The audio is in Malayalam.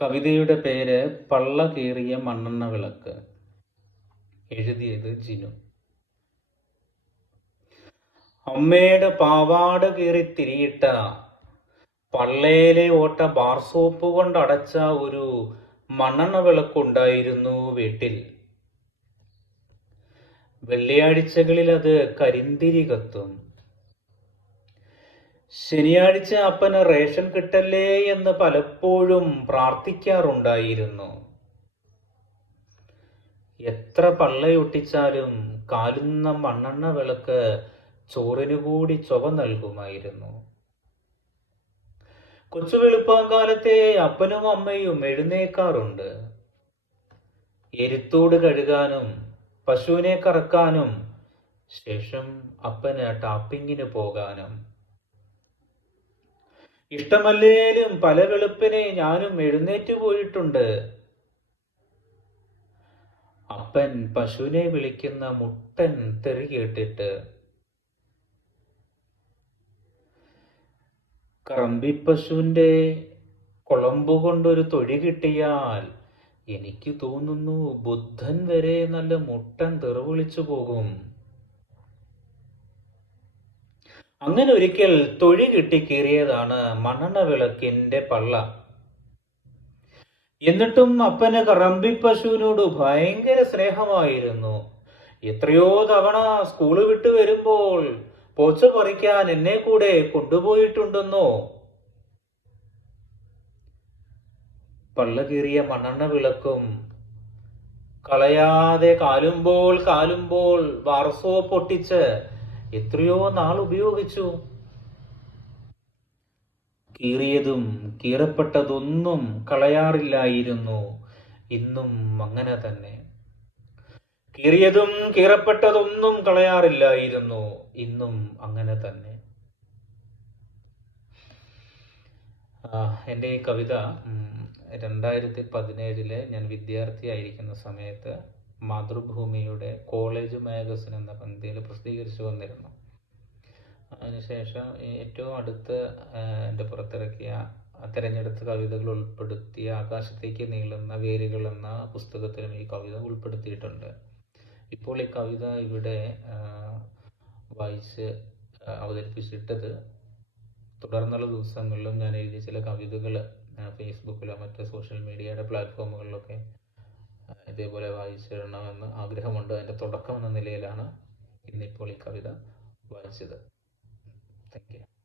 കവിതയുടെ പേര് പള്ള കീറിയ മണ്ണെണ്ണ വിളക്ക്. എഴുതിയത് ജിനു. അമ്മയുടെ പാവാട് കീറി തിരിയിട്ട പള്ളയിലെ ഓട്ട ബാർ സോപ്പ് കൊണ്ട് അടച്ച ഒരു മണ്ണെണ്ണ വിളക്കുണ്ടായിരുന്നു വീട്ടിൽ. വെള്ളിയാഴ്ചകളിൽ അത് കരിന്തിരി കത്തും. ശനിയാഴ്ച അപ്പന് റേഷൻ കിട്ടല്ലേ എന്ന് പലപ്പോഴും പ്രാർത്ഥിക്കാറുണ്ടായിരുന്നു. എത്ര പള്ളയൊട്ടിച്ചാലും കാലുന്ന മണ്ണെണ്ണ വിളക്ക് ചോറിനു കൂടി ചൊവ നൽകുമായിരുന്നു. കൊച്ചു വെളുപ്പാങ്കാലത്തെ അപ്പനും അമ്മയും എഴുന്നേക്കാറുണ്ട്. എരുത്തോട് കഴുകാനും പശുവിനെ കറക്കാനും ശേഷം അപ്പന് ടാപ്പിങ്ങിന് പോകാനും ഇഷ്ടമല്ലേലും പല വെളുപ്പിനെ ഞാനും എഴുന്നേറ്റ് പോയിട്ടുണ്ട്. അപ്പൻ പശുവിനെ വിളിക്കുന്ന മുട്ടൻ തെറി കേട്ടിട്ട് കറമ്പിപ്പശുവിന്റെ കുളമ്പ് കൊണ്ടൊരു തൊഴി കിട്ടിയാൽ എനിക്ക് തോന്നുന്നു ബുദ്ധൻ വരെ നല്ല മുട്ടൻ തെറിവിളിച്ചു പോകും. അങ്ങനെ ഒരിക്കൽ തൊഴി കിട്ടി കീറിയതാണ് മണ്ണെണ്ണ വിളക്കിന്റെ പള്ള. എന്നിട്ടും അപ്പന് കറമ്പിപ്പശുവിനോട് ഭയങ്കര സ്നേഹമായിരുന്നു. എത്രയോ തവണ സ്കൂൾ വിട്ടു വരുമ്പോൾ പോച്ച പറിക്കാൻ എന്നെ കൂടെ കൊണ്ടുപോയിട്ടുണ്ടെന്നോ? പള്ള കീറിയ മണ്ണെണ്ണ വിളക്കും കളയാതെ കാലുമ്പോൾ കാലുമ്പോൾ വാർസോ പൊട്ടിച്ച് എത്രയോ നാൾ ഉപയോഗിച്ചു. കീറിയതും കീറപ്പെട്ടതൊന്നും കളയാറില്ലായിരുന്നു. ഇന്നും അങ്ങനെ തന്നെ. കീറിയതും കീറപ്പെട്ടതൊന്നും കളയാറില്ലായിരുന്നു. ഇന്നും അങ്ങനെ തന്നെ. എന്റെ ഈ കവിത രണ്ടായിരത്തി പതിനേഴിൽ ഞാൻ വിദ്യാർത്ഥിയായിരിക്കുന്ന സമയത്ത് മാതൃഭൂമിയുടെ കോളേജ് മാഗസിൻ എന്ന പന്തിയിൽ പ്രസിദ്ധീകരിച്ചു വന്നിരുന്നു. അതിനുശേഷം ഏറ്റവും അടുത്ത് എന്റെ പുറത്തിറക്കിയ തിരഞ്ഞെടുത്ത കവിതകൾ ഉൾപ്പെടുത്തിയ ആകാശത്തേക്ക് നീളുന്ന വേരുകൾ എന്ന പുസ്തകത്തിലും ഈ കവിത ഉൾപ്പെടുത്തിയിട്ടുണ്ട്. ഇപ്പോൾ ഈ കവിത ഇവിടെ വായിച്ച് അവതരിപ്പിച്ചിട്ടത് തുടർന്നുള്ള ദിവസങ്ങളിലും ഞാൻ എഴുതിയ ചില കവിതകൾ ഫേസ്ബുക്കിലോ മറ്റ് സോഷ്യൽ മീഡിയയുടെ പ്ലാറ്റ്ഫോമുകളിലൊക്കെ ഇതേപോലെ വായിച്ചിടണമെന്ന് ആഗ്രഹമുണ്ട്. അതിന്റെ തുടക്കം എന്ന നിലയിലാണ് ഇന്നിപ്പോൾ ഈ കവിത വായിച്ചത്. Thank you